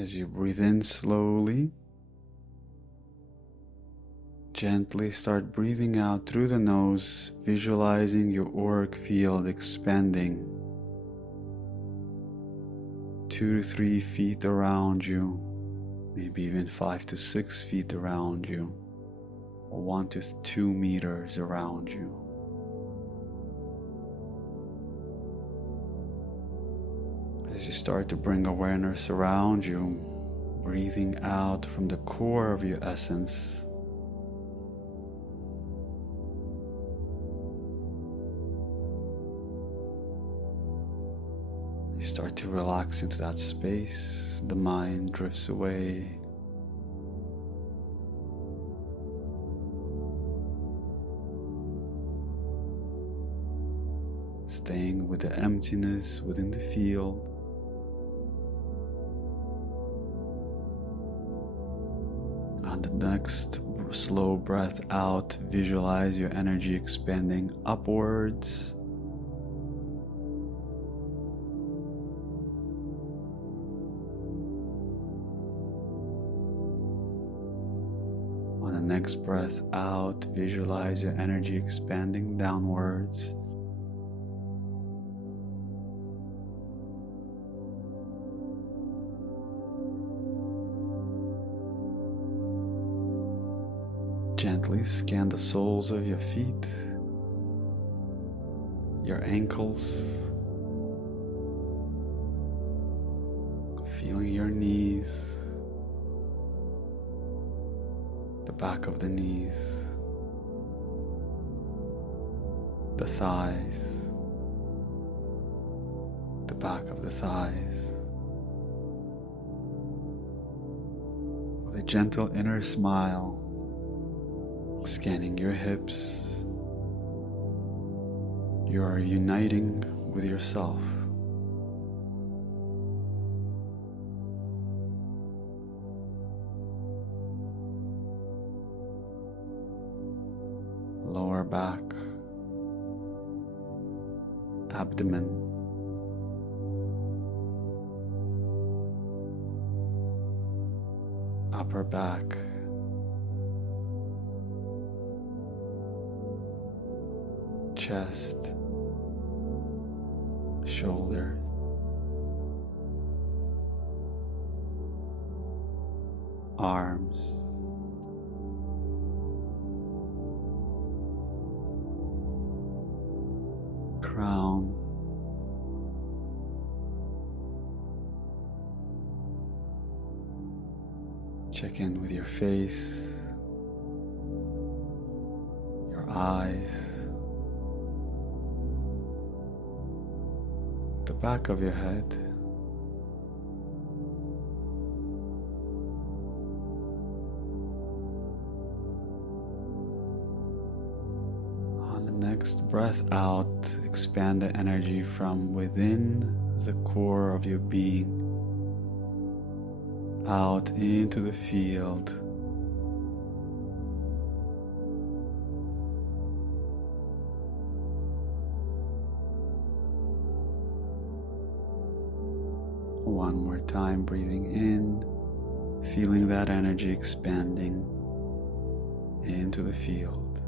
As you breathe in slowly, gently start breathing out through the nose, visualizing your auric field expanding 2 to 3 feet around you, maybe even 5 to 6 feet around you, or 1 to 2 meters around you. As you start to bring awareness around you, breathing out from the core of your essence, you start to relax into that space. The mind drifts away. Staying with the emptiness within the field. On the next slow breath out, visualize your energy expanding upwards. On the next breath out, visualize your energy expanding downwards. Gently scan the soles of your feet, your ankles, feeling your knees, the back of the knees, the thighs, the back of the thighs. With a gentle inner smile, scanning your hips, you are uniting with yourself. Lower back, abdomen, upper back, chest, shoulders, arms, crown, check in with your face, your eyes, the back of your head, on the next breath out, expand the energy from within the core of your being out into the field. One more time, breathing in, feeling that energy expanding into the field.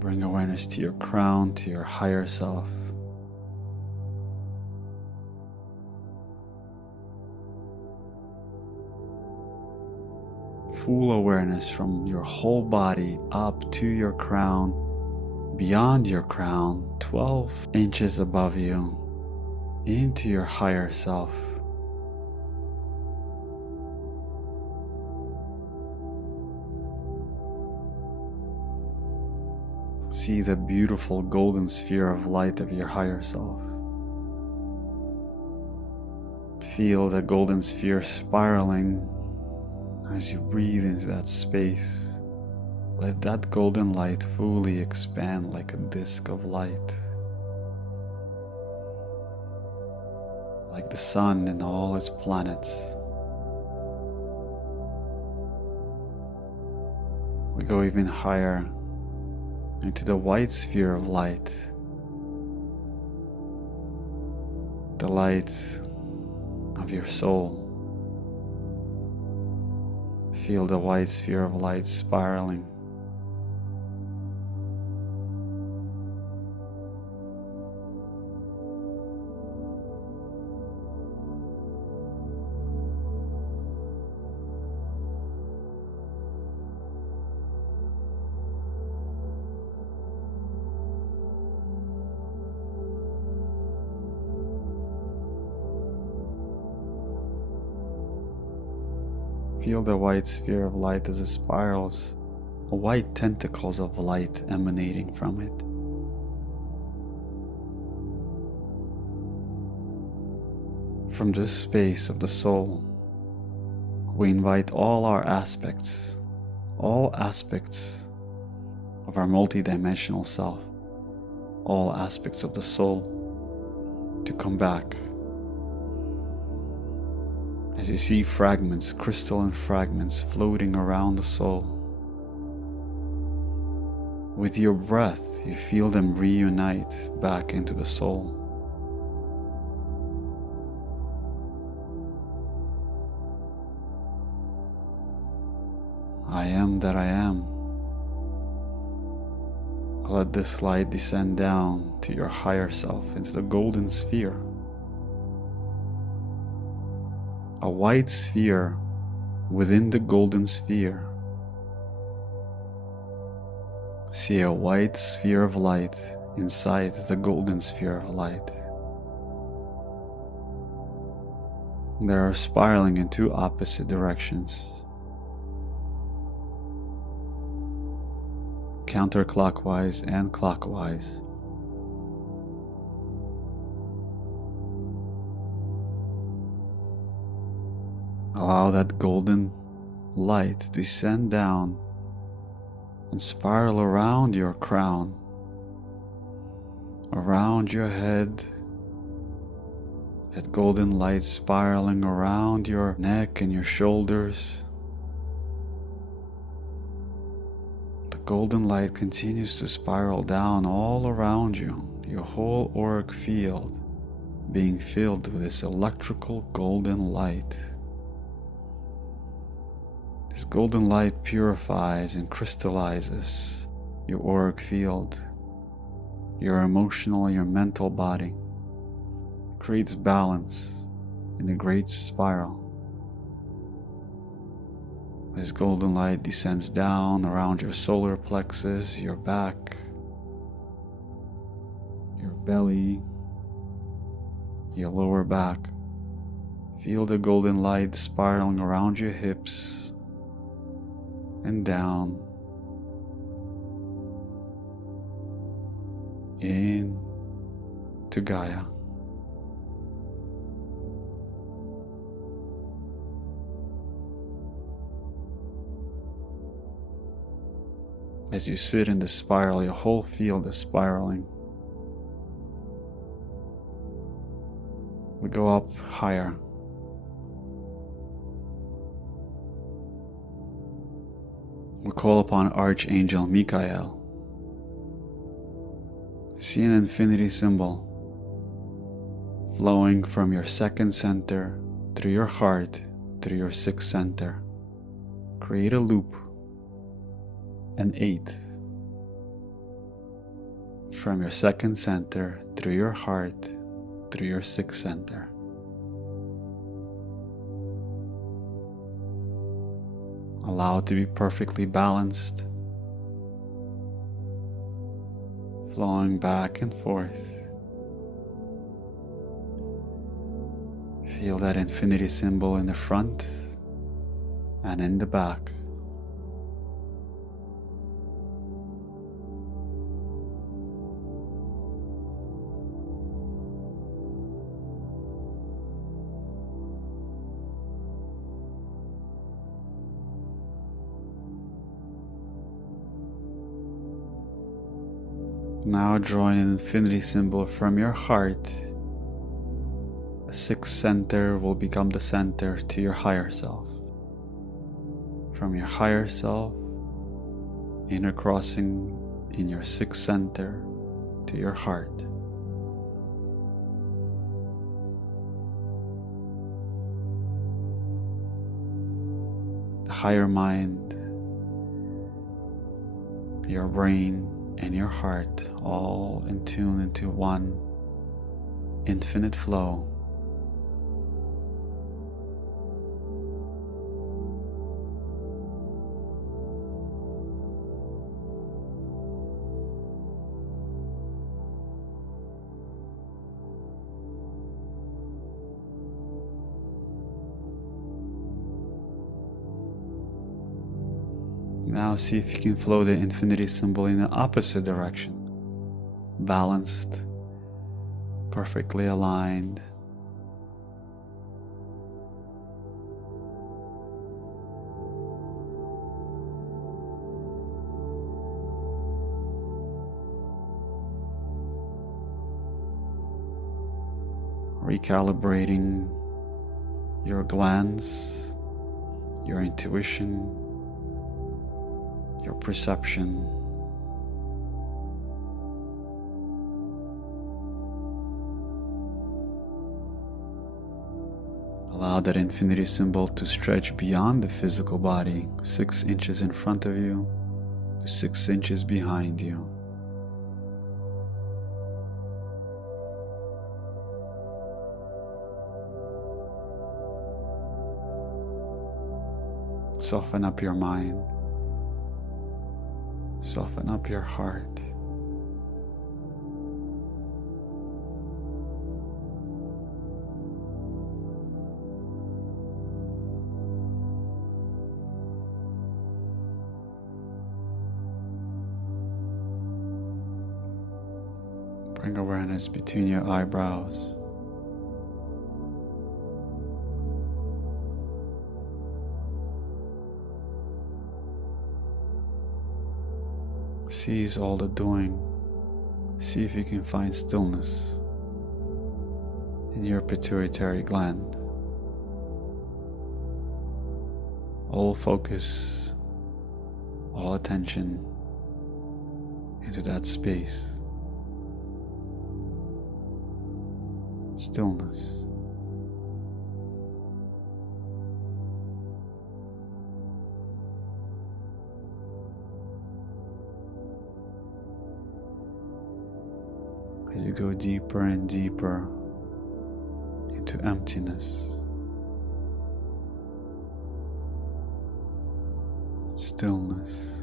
Bring awareness to your crown, to your higher self. Full awareness from your whole body up to your crown, beyond your crown, 12 inches above you, into your higher self. See the beautiful golden sphere of light of your higher self. Feel the golden sphere spiraling as you breathe into that space. Let that golden light fully expand like a disk of light, like the sun and all its planets. We go even higher into the white sphere of light. The light of your soul. Feel the white sphere of light spiraling. Feel the white sphere of light as it spirals, white tentacles of light emanating from it. From this space of the soul, we invite all aspects of our multidimensional self, all aspects of the soul to come back. As you see fragments, crystalline fragments floating around the soul. With your breath, you feel them reunite back into the soul. I am that I am. Let this light descend down to your higher self, into the golden sphere. A white sphere within the golden sphere. See a white sphere of light inside the golden sphere of light. They are spiraling in two opposite directions, counterclockwise and clockwise. Allow that golden light to descend down and spiral around your crown, around your head. That golden light spiraling around your neck and your shoulders. The golden light continues to spiral down all around you, your whole auric field being filled with this electrical golden light. This golden light purifies and crystallizes your auric field, your emotional, your mental body. It creates balance in a great spiral. This golden light descends down around your solar plexus, your back, your belly, your lower back. Feel the golden light spiraling around your hips and down, in to Gaia. As you sit in the spiral, your whole field is spiraling. We go up higher. We call upon Archangel Michael. See an infinity symbol flowing from your second center through your heart through your sixth center. Create a loop, an 8, from your second center through your heart through your sixth center. Allow it to be perfectly balanced, flowing back and forth. Feel that infinity symbol in the front and in the back. Now drawing an infinity symbol from your heart, the sixth center will become the center to your higher self. From your higher self, intercrossing in your sixth center to your heart. The higher mind, your brain, and your heart all in tune into one infinite flow. Now see if you can flow the infinity symbol in the opposite direction. Balanced, perfectly aligned. Recalibrating your glands, your intuition, your perception. Allow that infinity symbol to stretch beyond the physical body, 6 inches in front of you to 6 inches behind you. Soften up your mind. Soften up your heart. Bring awareness between your eyebrows. Seize all the doing. See if you can find stillness in your pituitary gland. All focus, all attention into that space. Stillness. As you go deeper and deeper into emptiness, stillness.